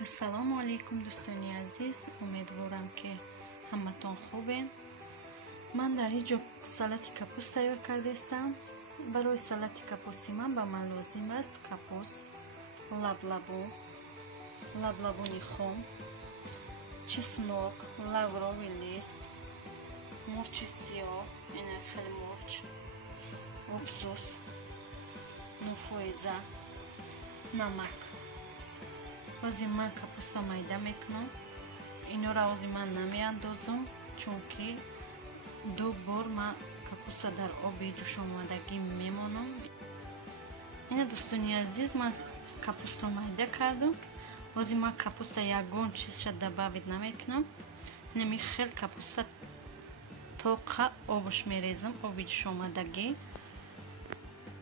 ассалому алайкум дӯстони азиз, умедворам ки ҳаматон хубен. ман дар ин ҷо салати капуст тайёр кардастам. барои салати капусти ман ба ман лозим аст капуст, лаблабуни хум, чеснок, лавровый лист, мурчи сиёҳ, хеле мурч, уксус, нуфӯиза, намак. ҳозир ман капуста майда мекунам. инора ҳозир ман намеандозам, чунки ду бор ман капуста дар оби ҷӯшомадагӣ мемонам. ина дӯстони азиз, ман капуста майда кардам. ҳозир ман капуста ягон чизша добавид намекунам. инами хел капуста тоқа обш мерезам, оби ҷӯшомадагӣ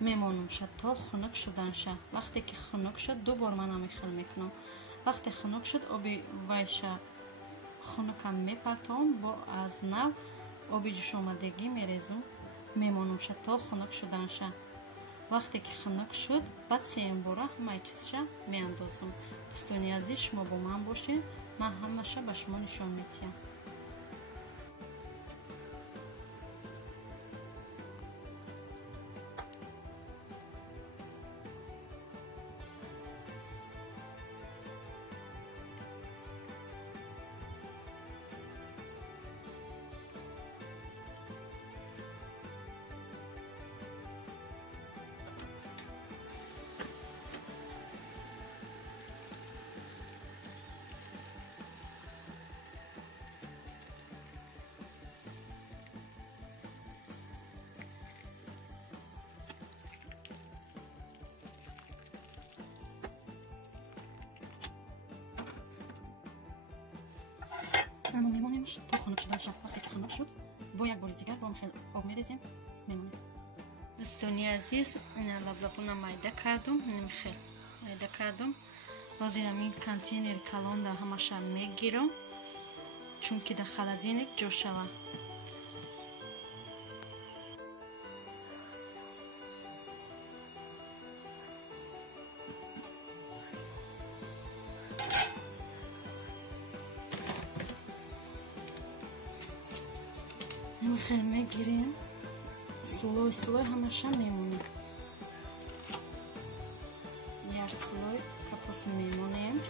мемонамша то хунук шуданша. вақте ки хунук шуд, ду бор ман намехел мекунам. вақте хунук шуд, оби вайша хунукам мепартовам, бо аз нав оби ҷӯшомадагӣ мерезам, мемонамша то хунук шуданша. вақте ки хунук шуд, баъд сеюм бора ҳамаи чизша меандозам. дӯстони азиз, шумо бо ман бошед, ман ҳамаша ба шумо нишон медиҳам. ано мемонем то хунук шуданша. вақте ки хунук шуд, бо як бори дигар бо хел об мерезем, мемонем. дӯстони азиз, ина лаблабуна майда кардам, инами хел майда кардам. ҳозир ҳамин контейнери калонда ҳамаша мегирам, чунки дар холодильник ҷо шавад. хел мегирем, слой ҳамаша мемонем. як слой капуста мемонем.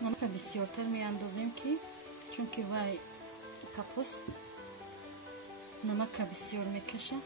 намака бисёртар меандозем, ки чунки вай капуст намака бисёр мекаша.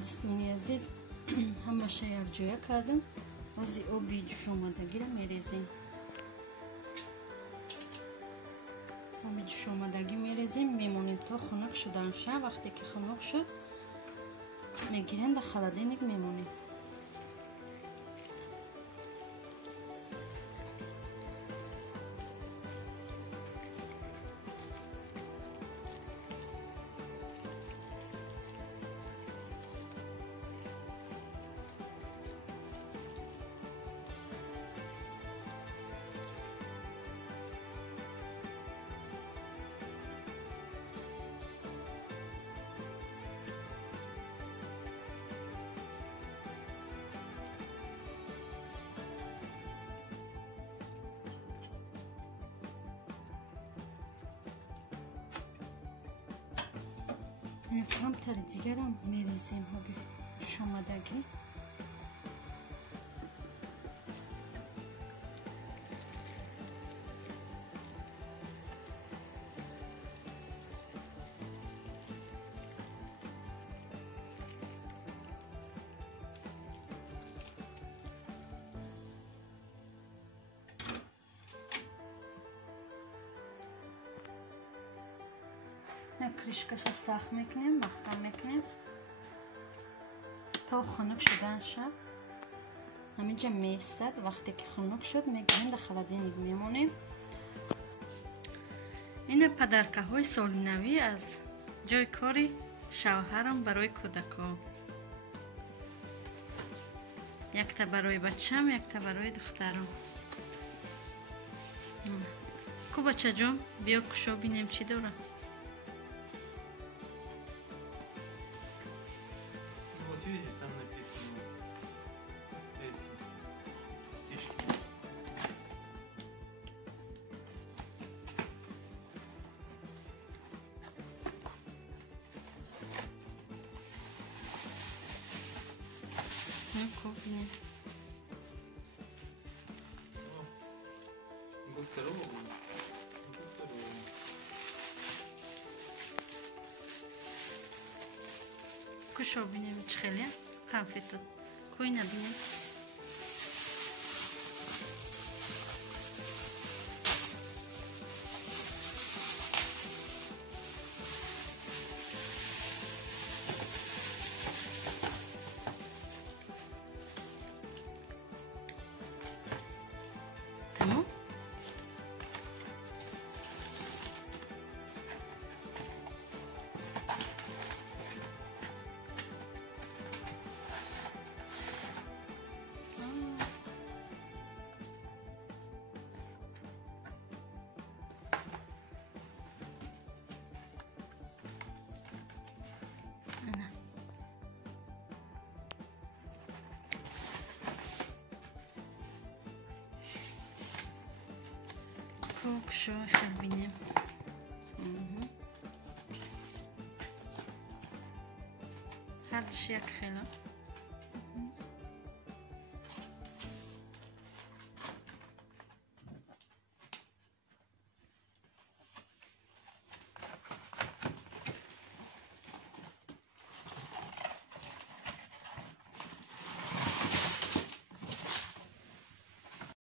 دوستانی عزیز همه یکجا کردم. از آبی جوش آمدگی را میریزیم. آبی جوش آمدگی میریزیم، میمونیم تا خنک شدن شه. وقتی که خنک شد میگیریم در خلدینگ میمونیم. هم تر دیگر هم میریزیم آبی جوش آمدگی. کریشکش سخت میکنیم، محکم میکنیم تا خنک شدن شه. همینجا میستد. وقتی که خنک شد میگیریم در خلدینگ میمونیم. این پدرکه های سالنوی از جای کاری شوهرم برای کودکام. یک تا برای بچم، یک تا برای دخترم. کو بچه جون بیا کشو بینیم چی داره. Там написано эти стишки. Ну, купим. Год второго года. کشو بینیم چه خیلی خفیف تو کوی نبینیم. تمام. کوک شو خیلی بینیم. هر دش یک خیلی